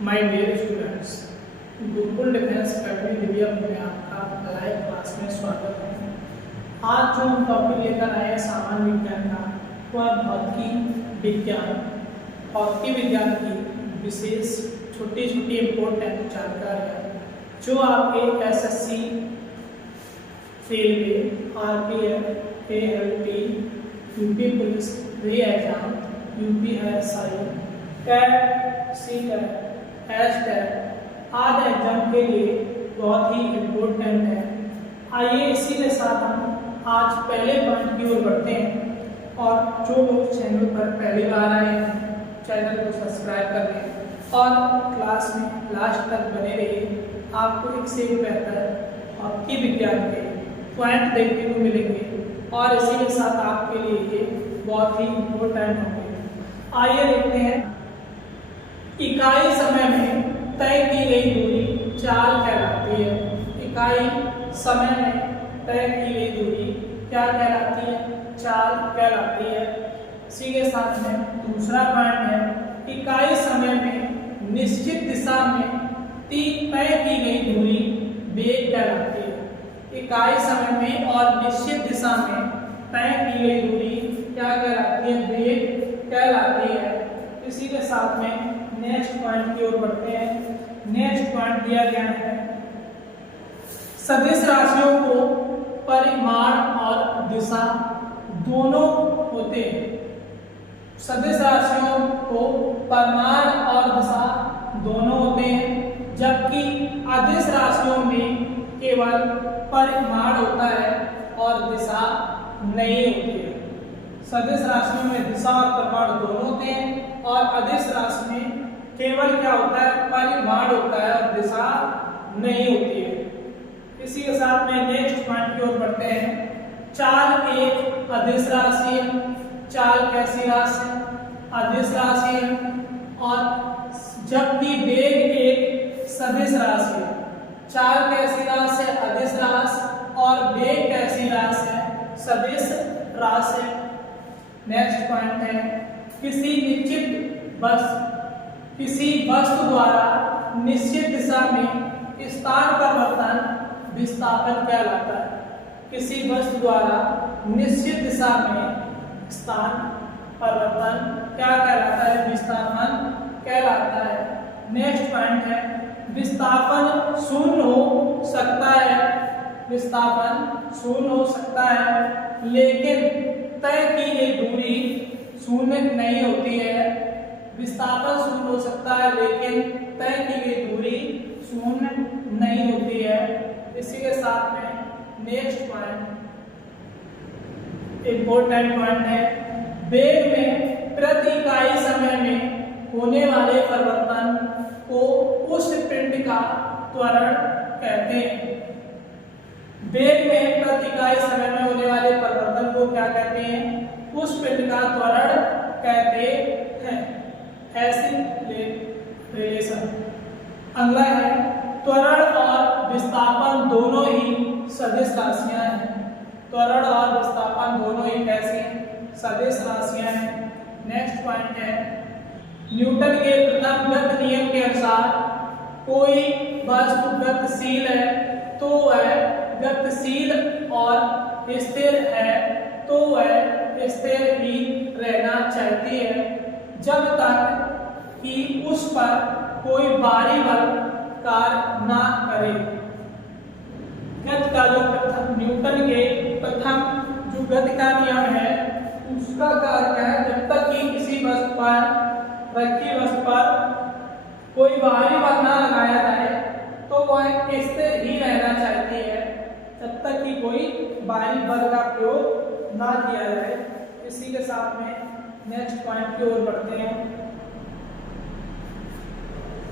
My dear students, Gurukul defence academy Divya में आपका live class में स्वागत है। आज जो हम टॉपिक लेकर आए हैं सामान्य विज्ञान का, वह भौतिकी विज्ञान। भौतिकी विज्ञान की विशेष छोटी छोटी इम्पोर्टेंट जानकारियाँ जो आपके SSC, railway, RPF, ALP, UP police re exam, UPSI, CAT, CTET, hashtag आदि एग्जाम के लिए बहुत ही इम्पोर्टेंट है। आइए इसी के साथ हम आज पहले पॉइंट की ओर बढ़ते हैं। और जो लोग चैनल पर पहली बार आए हैं, चैनल को सब्सक्राइब कर लें और क्लास में लास्ट तक बने रहिए। आपको एक से एक बेहतर भौतिकी विज्ञान के पॉइंट देखने को मिलेंगे और इसी के साथ आपके लिए ये बहुत ही इम्पोर्टेंट होंगे। आइए देखते हैं। इकाई समय में तय की गई दूरी चाल कहलाती है। इकाई समय में तय की गई दूरी क्या कहलाती है? चाल कहलाती है। इसी के साथ में दूसरा पॉइंट है, इकाई समय में निश्चित दिशा में तय की गई दूरी वेग कहलाती है। इकाई समय में और निश्चित दिशा में तय की गई दूरी क्या कहलाती है? वेग कहलाती है। इसी के साथ में नेक्स्ट पॉइंट की ओर बढ़ते हैं। नेक्स्ट पॉइंट दिया गया है, सदिश राशियों को परिमाण और दिशा दोनों होते हैं। सदिश राशियों को परिमाण और दिशा दोनों होते हैं, जबकि अदिश राशियों में केवल परिमाण होता है और दिशा नहीं होती है। सदिश राशियों में दिशा और परिमाण दोनों होते हैं और अदिश राशि में केवल क्या होता है? परिमाण होता है और दिशा नहीं होती है। इसी के साथ में नेक्स्ट पॉइंट की ओर बढ़ते हैं। चाल एक अदिश राशि है। चाल कैसी राशि है? अदिश राशि है। और जबकि वेग एक सदिश राशि है। चाल कैसी राशि है? अदिश राशि। और वेग कैसी राशि है? सदिश राशि है। नेक्स्ट पॉइंट है, किसी वस्तु द्वारा निश्चित दिशा में स्थान परिवर्तन विस्थापन कहलाता है। किसी वस्तु द्वारा निश्चित दिशा में स्थान परिवर्तन क्या कहलाता है? विस्थापन कहलाता है। नेक्स्ट पॉइंट है, विस्थापन शून्य हो सकता है। विस्थापन शून्य हो सकता है, लेकिन तय की गई दूरी शून्य नहीं होती है। विस्थापन शून्य हो सकता है, लेकिन तय की गई दूरी शून्य नहीं होती है। इसी के साथ में नेक्स्ट पॉइंट इंपॉर्टेंट पॉइंट है, वेग में प्रति इकाई समय में होने वाले परिवर्तन को उस पिंड का त्वरण कहते हैं। वेग में प्रति इकाई समय में होने वाले परिवर्तन को क्या कहते हैं? उस पिंड का त्वरण कहते हैं। ऐसी रिलेशन। अगला है, त्वरण और विस्थापन दोनों ही सदिश राशियां हैं। त्वरण और विस्थापन दोनों ही कैसी हैं? सदिश राशियां हैं। नेक्स्ट पॉइंट है, न्यूटन के प्रथम गति नियम के अनुसार कोई वस्तु गतिशील है तो वह गतिशील और स्थिर है तो वह स्थिर ही रहना चाहती है, जब तक कि उस पर कोई बाहरी बल कार्य ना करे। गति का जो प्रथम न्यूटन के प्रथम जो गति का नियम है, उसका कार्य क्या है? जब तक कि किसी वस्तु पर रखी वस्तु पर कोई बाहरी बल ना लगाया जाए तो वह स्थिर ही रहना चाहती है, जब तक कि कोई बाहरी बल का प्रयोग ना किया जाए। इसी के साथ में नेक्स्ट पॉइंट की ओर बढ़ते हैं।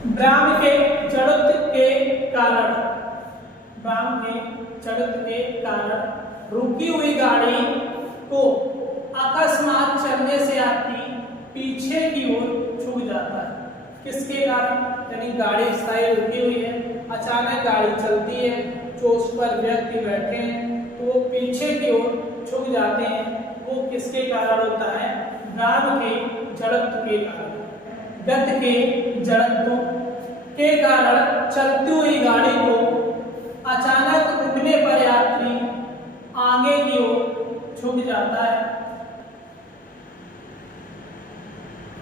ब्रह्म के जड़त्व के कारण रुकी हुई गाड़ी को अकस्मात चलने से यात्री पीछे की ओर झुक जाता है। किसके कारण? यानी गाड़ी स्थायी रुकी हुई है, अचानक गाड़ी चलती है, जो उस पर व्यक्ति बैठे हैं तो वो पीछे की ओर झुक जाते हैं। वो किसके कारण होता है? ब्रह्म के जड़त्व के कारण। गति के जड़त्व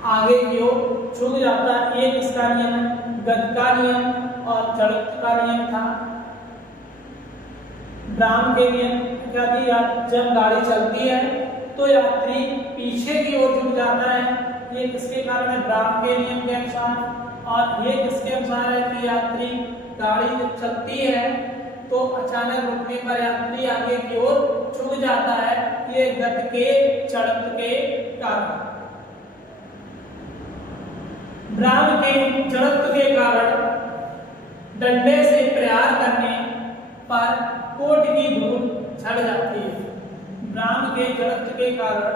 आगे की ओर झुक जाता है। एक इसका नियम है गति का नियम और जड़त्व का नियम था। ब्राह्म के नियम क्या थी? जब गाड़ी चलती है तो यात्री पीछे की ओर झुक जाता है, ये किसके कारण है? ब्राह्म के नियम के अनुसार। और ये किसके अनुसार है कि यात्री गाड़ी जब चलती है तो अचानक रुकने पर यात्री आगे की ओर झुक जाता है, ये गति के जड़त्व के कारण। ब्राह्म के जड़त्व के कारण डंडे से प्रहार करने पर कोट की धूल झड़ जाती है। ब्राह्म के जड़त्व के कारण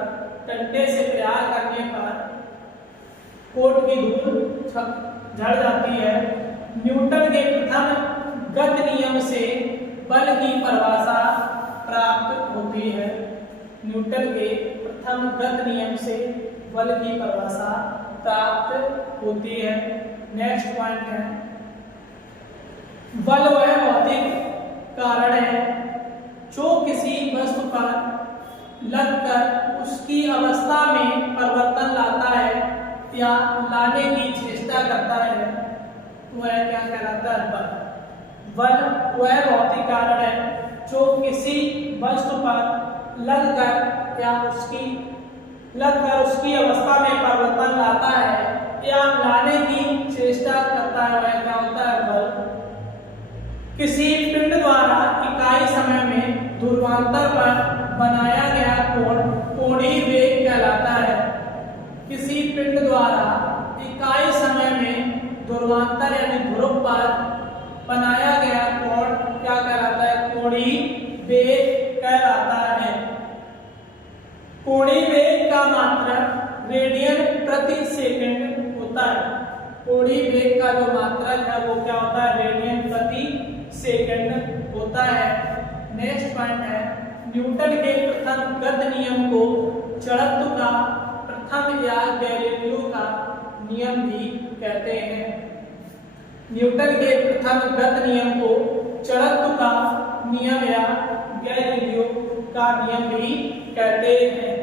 डंडे से प्रहार करने पर कोट की धूल झड़ जाती है। न्यूटन के प्रथम गति नियम से बल की परिभाषा प्राप्त होती है। न्यूटन के प्रथम गति नियम से बल की परिभाषा प्राप्त होती है। नेक्स्ट पॉइंट है बल वह भौतिक कारण है जो किसी वस्तु पर लगकर उसकी अवस्था में परिवर्तन लाता है या लाने की चेष्टा करता है, वह क्या कहलाता है? बल। बल वह भौतिक कारण है जो किसी वस्तु पर लगकर उसकी अवस्था में परिवर्तन लाता है या लाने की चेष्टा करता है, वह क्या होता है? बल। किसी पिंड द्वारा इकाई समय में ध्रुवांतर पर बनाया गया कोण कोणीय वेग कहलाता है। किसी पिंड द्वारा इकाई समय में ध्रुवांतर यानी ध्रुव पर बनाया गया कोण क्या कहलाता है? कोणीय वेग कहलाता है। कोणीय वेग का मात्रक रेडियन प्रति सेकंड होता है। कोणीय वेग का जो मात्रक है वो क्या होता है? रेडियन प्रति सेकंड होता है। नेक्स्ट पॉइंट है न्यूटन के प्रथम गति नियम को जड़त्व का प्रथम या गैलीलियो का नियम भी कहते हैं। न्यूटन के प्रथम गति नियम को जड़त्व का नियम या गैलीलियो का नियम भी कहते हैं।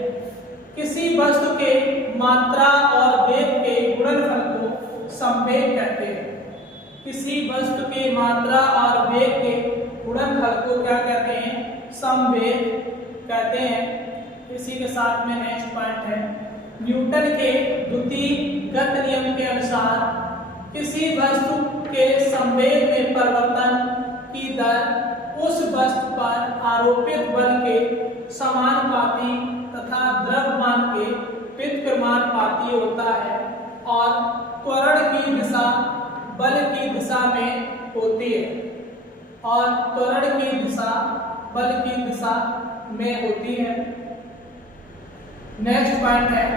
किसी वस्तु के मात्रा और वेग के गुणनफल को संवेग कहते हैं। किसी वस्तु के मात्रा और वेग के गुणनफल को क्या कहते हैं? संवेग कहते हैं। इसी के साथ में नेक्स्ट पॉइंट है न्यूटन के द्वितीय गति नियम के अनुसार किसी वस्तु के संवेग में परिवर्तन की दर उस वस्तु पर आरोपित बल के समानुपाती तथा द्रव्यमान के व्युत्क्रमानुपाती होता है और त्वरण की दिशा बल की दिशा में होती है और त्वरण की दिशा बल की दिशा में होती है। नेक्स्ट पॉइंट है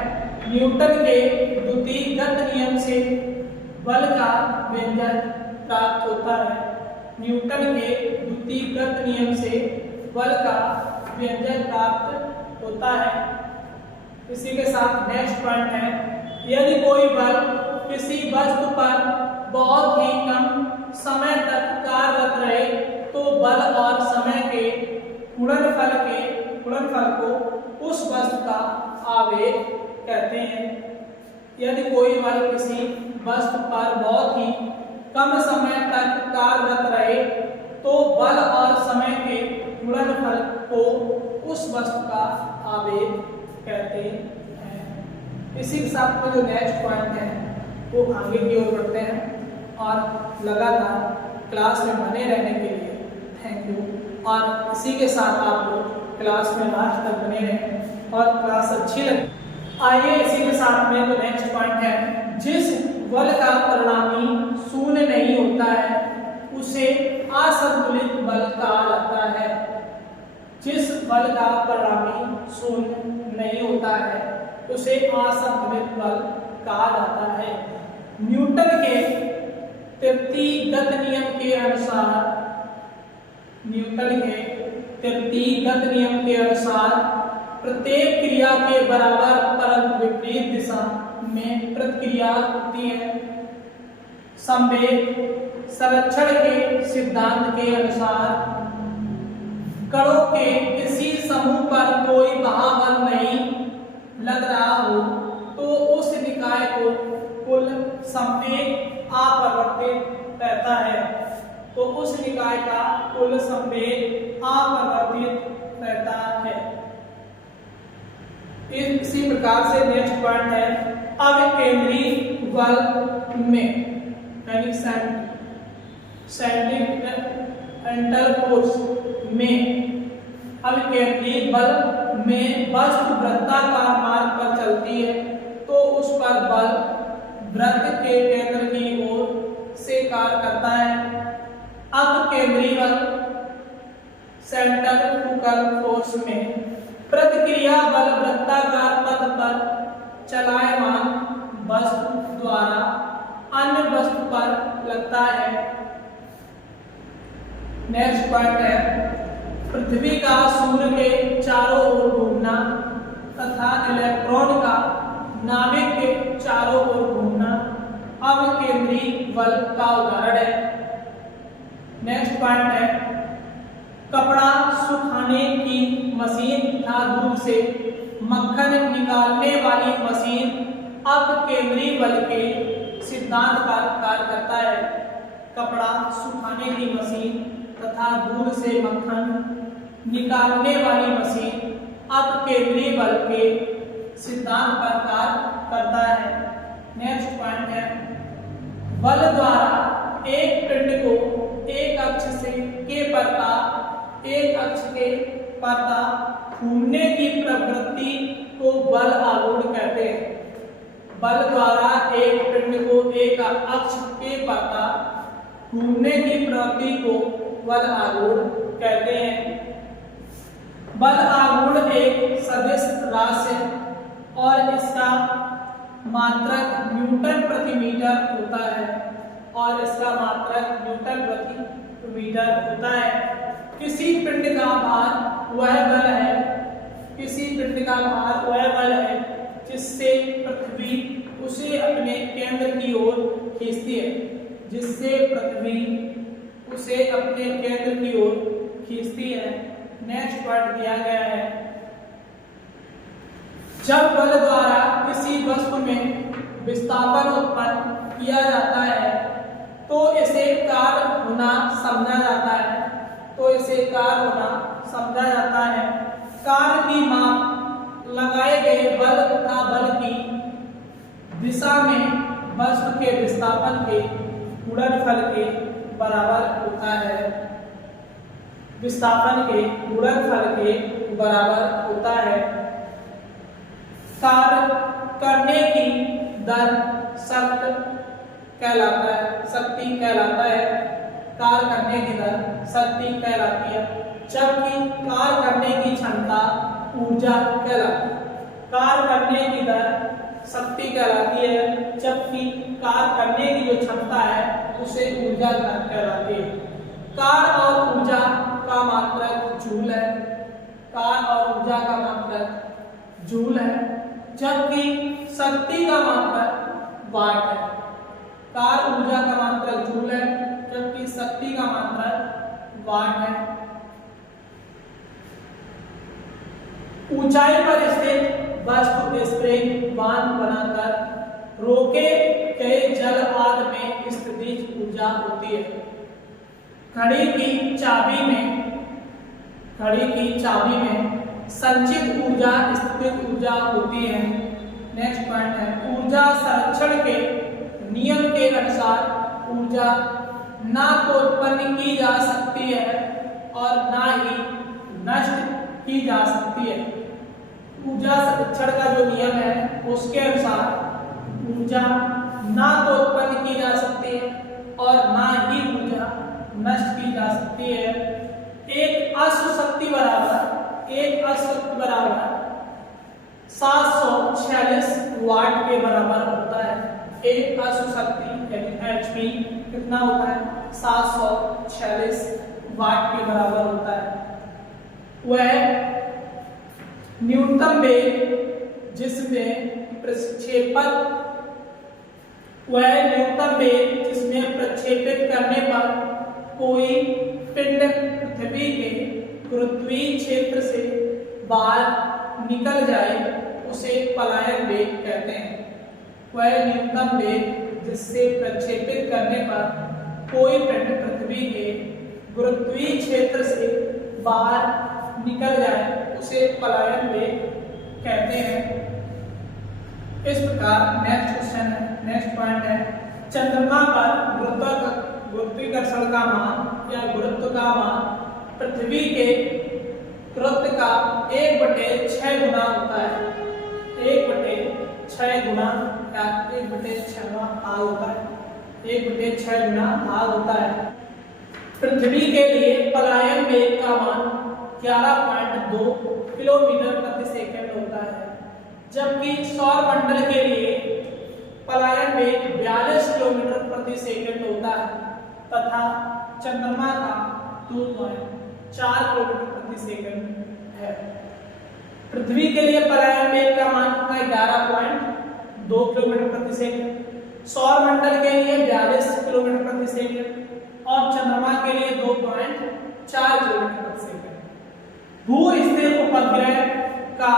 न्यूटन के द्वितीय गति नियम से बल का व्यंजक प्राप्त होता है। न्यूटन के द्वितीय गति नियम से बल का व्यंजक प्राप्त होता है। इसी के साथ नेक्स्ट पॉइंट है यदि कोई बल किसी वस्तु पर बहुत ही कम समय तक कार्यरत रहे तो बल और समय के गुणनफल को उस वस्तु का आवेग कहते हैं। यदि कोई बल किसी वस्तु पर बहुत ही कम समय तक कार्यरत रहे तो बल और समय के गुणनफल को उस वस्तु का आवेग कहते हैं। इसी के साथ में जो नेक्स्ट पॉइंट है वो आगे की ओर बढ़ते हैं और लगातार क्लास में बने रहने के लिए थैंक यू। और इसी के साथ आप लोग क्लास में लास्ट तक बने रहें और क्लास अच्छी लगे। आइए इसी के साथ में जो नेक्स्ट पॉइंट है जिस बल का परिणामी शून्य नहीं होता है उसे असंतुलित बल कहा जाता है। जिस बल का परिणामी शून्य नहीं होता है उसे असंतुलित बल कहा जाता है। न्यूटन के तृतीय गति नियम के अनुसार प्रत्येक क्रिया के बराबर परंतु विपरीत दिशा में प्रतिक्रिया होती है। संवेग संरक्षण के सिद्धांत के अनुसार कणों के किसी समूह पर कोई महाबल नहीं लग रहा हो तो उस निकाय संवेग अपरिवर्तित रहता है। तो उस निकाय का कुल संवेग अपरिवर्तित रहता है। इसी प्रकार से नेक्स्ट पॉइंट है अविकेंद्री बल में यानी सेंट्रिपेटल फोर्स में अविकेंद्री बल में वस्तु वृत्ताकार मार्ग पर चलती है तो उस पर बल वृत्त के केंद्र की ओर से कार्य करता है। अपकेंद्री बल सेंट्रिफ्यूगल फोर्स में प्रतिक्रिया बल वृत्ताकार पथ पर चलायमान वस्तु द्वारा अन्य वस्तु पर लगता है। नेक्स्ट पॉइंट है पृथ्वी का सूर्य के चारों ओर घूमना तथा इलेक्ट्रॉन का नाभिक के चारों ओर घूमना अविकेंद्री बल का उदाहरण है। नेक्स्ट पॉइंट है कपड़ा सुखाने की मशीन तथा दूध से मक्खन निकालने वाली मशीन अपकेंद्री बल के सिद्धांत पर कार्य करता है। कपड़ा सुखाने की मशीन तथा दूध से मक्खन निकालने वाली मशीन अपकेंद्री बल के सिद्धांत पर कार्य करता है। नेक्स्ट पॉइंट है बल द्वारा एक पिंड को एक अक्ष से के परता एक अक्ष के परता घूमने की प्रवृत्ति को बल आरूढ़ कहते हैं। बल द्वारा एक पिंड को एक अक्ष के परता घूमने की प्रवृत्ति को बल आरूढ़ कहते हैं। बल आरूढ़ एक सदिश राशि और इसका मात्रक न्यूटन प्रति मीटर होता है और इसका मात्रक न्यूटन प्रति मीटर होता है। किसी पिंड का भार वह बल है किसी पिंड का भार वह बल है जिससे पृथ्वी उसे अपने केंद्र की ओर खींचती है जिससे पृथ्वी उसे अपने केंद्र की ओर खींचती है। नेक्स्ट पॉइंट दिया गया है जब बल द्वारा किसी वस्तु में विस्थापन उत्पन्न किया जाता है तो इसे कार्य होना समझा जाता है कार्य की माप लगाए गए बल तथा बल की दिशा में वस्तु के विस्थापन के गुणनफल के बराबर होता है। विस्थापन के गुणनफल के बराबर होता है। कार्य करने की दर शक्ति कहलाता है। कार्य करने की दर शक्ति कहलाती है जबकि कार्य करने की क्षमता ऊर्जा कहलाती है। कार्य करने की दर शक्ति कहलाती है जबकि कार्य करने की जो क्षमता है उसे ऊर्जा कहलाती है। कार्य और ऊर्जा का मात्रक जूल है। कार्य और ऊर्जा का मात्रक जूल है जबकि शक्ति का मात्रक वाट है। कार्य ऊर्जा का मात्रक जूल है जबकि शक्ति का मात्रक वाट है। ऊंचाई पर स्थित वस्तु स्प्रिंग बांध बनाकर रोके गए जल आदि में स्थितिज ऊर्जा होती है। घड़ी की चाबी में संचित ऊर्जा स्थितिज ऊर्जा होती है। नेक्स्ट पॉइंट है ऊर्जा संरक्षण के नियम के अनुसार ऊर्जा ना तो उत्पन्न की जा सकती है और ना ही नष्ट की जा सकती है। ऊर्जा संरक्षण का जो नियम है उसके अनुसार ऊर्जा ना तो उत्पन्न की जा सकती है और ना ही ऊर्जा नष्ट की जा सकती है। एक अश्व शक्ति बराबर 746 वाट के बराबर होता है। एक अश्व शक्ति यानी एचपी कितना होता है 746 वाट के बराबर होता है। वह न्यूनतम वेग जिसमें प्रक्षेपित करने पर कोई पिंड पृथ्वी के गुरुत्वीय क्षेत्र से बाहर निकल जाए उसे पलायन वेग कहते हैं। वह न्यूनतम वेग जिससे प्रक्षेपित करने पर कोई पिंड पृथ्वी के गुरुत्वीय क्षेत्र से बाहर निकल जाए उसे पलायन वेग कहते हैं। इस प्रकार नेक्स्ट क्वेश्चन है, नेक्स्ट पॉइंट है, चंद्रमा पर गुरुत्वाकर्षण का मान या गुरुत्व का मान पृथ्वी के गुरुत्व का 1/6 गुना होता है। 1/6 गुना या 1/6 भाग होता है। 1/6 गुना भाग होता है। पृथ्वी के लिए पलायन वेग का मान 11.2 किलोमीटर प्रति सेकंड होता है, जबकि सौर मंडल के लिए पलायन वेग 42 किलोमीटर प्रति सेकंड होता है तथा चंद्रमा का 2.4 किलोमीटर प्रति सेकंड है। पृथ्वी के लिए पलायन वेग का मान कितना है? 11.2 किलोमीटर प्रति सेकंड। सौर मंडल के लिए 42 किलोमीटर प्रति सेकंड और चंद्रमा के लिए 2.4 किलोमीटर प्रति सेकंड। भू स्थिर उपग्रह का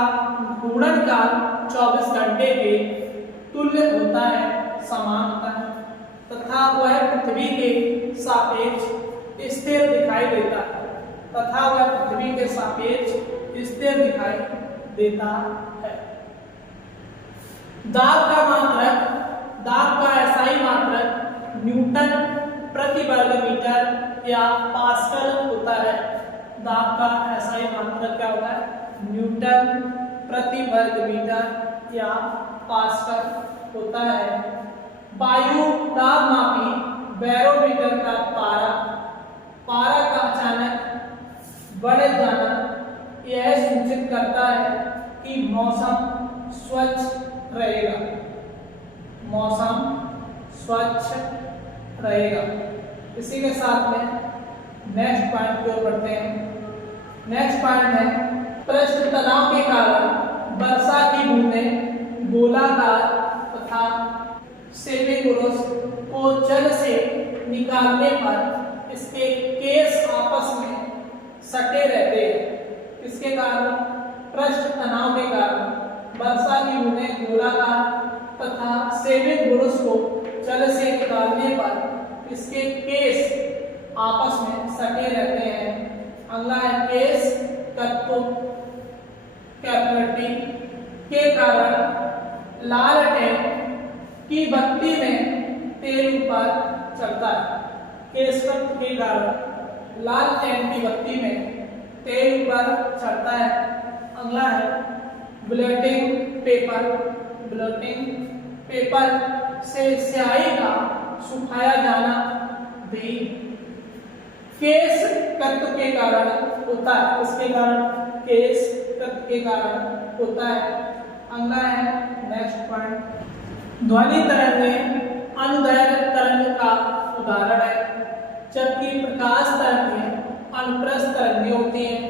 घूर्णन काल 24 घंटे के तुल्य होता है, समान होता है तथा वह पृथ्वी के सापेक्ष स्थिर दिखाई देता है दाब का एसआई मात्रक न्यूटन प्रति वर्ग मीटर या पास्कल होता है। दाब का एसआई मात्रक क्या होता है? न्यूटन प्रति वर्ग मीटर या पास्कल होता है। वायु दाब मापी बैरोमीटर का पारा का अचानक बढ़ जाना यह सूचित करता है कि मौसम स्वच्छ रहेगा। इसी के साथ में नेक्स्ट पॉइंट की ओर बढ़ते हैं। नेक्स्ट पॉइंट है, पृष्ठ तनाव के कारण वर्षा की बूंदें गोलाकार तथा सेमीगोरस को जल से निकालने पर इसके केस आपस में सटे रहते हैं। इसके कारण पृष्ठ तनाव के कारण वर्षा की बूंदें गोलाकार तथा सेमीगोरस को जल से निकालने पर इसके केस आपस में सटे रहते हैं। अगला है केस तत्व कैपिलरिटी के कारण लाल टैंक की बत्ती में तेल ऊपर चढ़ता है। केस तत्व के कारण लाल टैंक की बत्ती में तेल ऊपर चढ़ता है। अगला है ब्लॉटिंग पेपर से स्याही का सुखाया जाना भी केस तत्व के कारण होता है। इसके कारण केस तत्व के कारण होता है। अगला है नेक्स्ट पॉइंट, ध्वनि तरंगें अनुदैर्घ्य तरंग का उदाहरण है, जबकि प्रकाश तरंगें अनुप्रस्थ तरंगें होती हैं।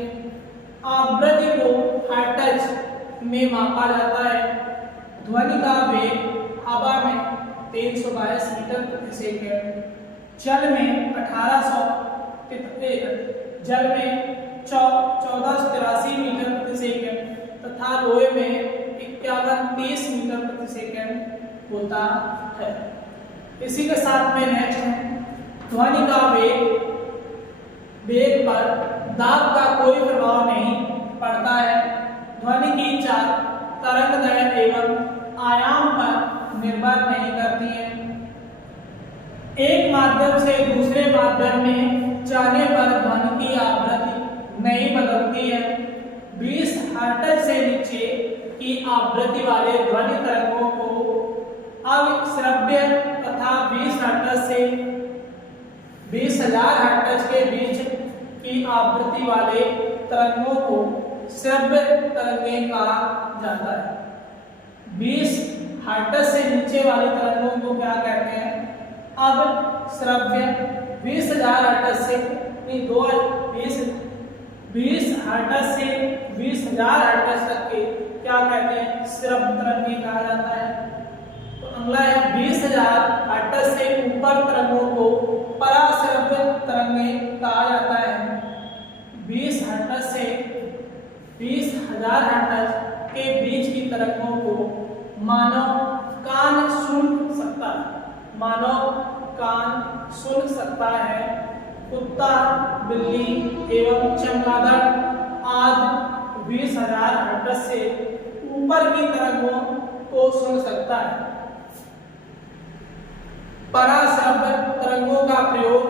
आवृत्ति को हर्ट्ज में मापा जाता है। ध्वनि का वेग हवा में 322 मीटर प्रति सेकंड, जल में 1483 मीटर प्रति सेकंड तथा लोहे में 5130 मीटर प्रति सेकंड होता है। इसी के साथ में नेक्स्ट है, ध्वनि का वेग पर दाब का कोई प्रभाव नहीं पड़ता है। ध्वनि की चाल तरंगदैर्घ्य एवं आयाम पर निर्भर नहीं करती है। एक माध्यम से दूसरे माध्यम में जाने पर ध्वनि की आवृत्ति नहीं बदलती है। 20 हर्ट्ज से नीचे की आवृत्ति वाले ध्वनि तरंगों को अविश्रव्य तथा 20 हर्ट्ज से 20,000 हर्ट्ज के बीच की आवृत्ति वाले तरंगों को श्रव्य तरंगें कहा जाता है। 20 हर्ट्ज से नीचे वाली तरंगों को क्या कहते हैं? अब श्रव्य 20,000 हर्ट्ज से 20 हर्ट्ज से 20,000 हर्ट्ज तक के क्या कहते हैं? श्रव्य तरंगें कहा जाता है। तो अगला है 20,000 हर्ट्ज से ऊपर तरंगों को पराश्रव्य तरंगें कहा जाता है। 20 हर्ट्ज से 20,000 हर्ट्ज के बीच की तरंगों को मानव कान सुन सकता है। मानव कान सुन सकता है। कुत्ता, बिल्ली एवं चमगादड़ आदि 20,000 हर्ट्ज से ऊपर की तरंगों को सुन सकता है। पराश्रव्य तरंगों का प्रयोग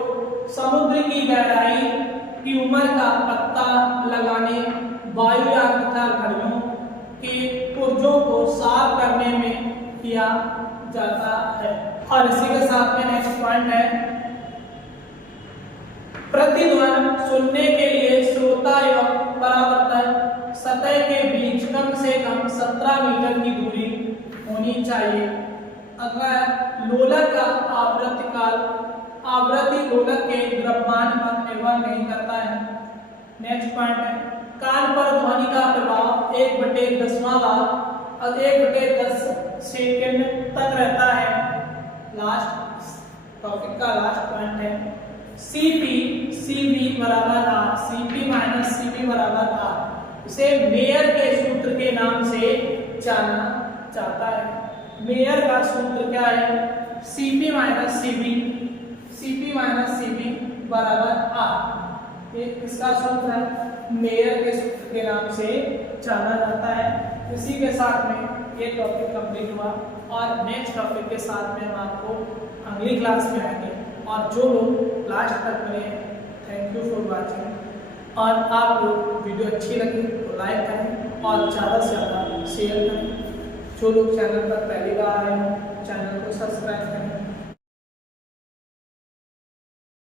समुद्र की गहराई की उम्र का पता लगाने, वायुयान तथा घड़ियों के पुर्जों को साफ करने में किया जाता है। और इसी के साथ में नेक्स्ट पॉइंट है, प्रतिध्वनि सुनने के लिए श्रोता एवं परावर्तक सतह के बीच कम से कम 17 मीटर की दूरी होनी चाहिए। अगर लोलक का आवृत्ति लोलक के द्रव्यमान पर निर्भर नहीं करता है। नेक्स्ट पॉइंट है, कान पर ध्वनि का प्रभाव 1/10 भाग और 1/10 सेकंड तक रहता है। लास्ट टॉपिक का लास्ट पॉइंट है, CP बराबर R, CP माइनस CP बराबर R। इसे मेयर के सूत्र के नाम से जाना जाता है। मेयर का सूत्र क्या है? CP माइनस CP बराबर R। ये इसका सूत्र है, मेयर के सूत्र के नाम से जाना जाता है। इसी के साथ में ये टॉपिक कंप्लीट हुआ और नेक्स्ट टॉपिक के साथ में हम आपको अगली क्लास में आएंगे। और जो लोग लास्ट तक बने, थैंक यू फॉर वाचिंग। और आप लोग वीडियो अच्छी लगी तो लाइक करें और ज़्यादा से ज़्यादा शेयर करें। जो लोग चैनल पर पहली बार आए हैं, चैनल को सब्सक्राइब करें।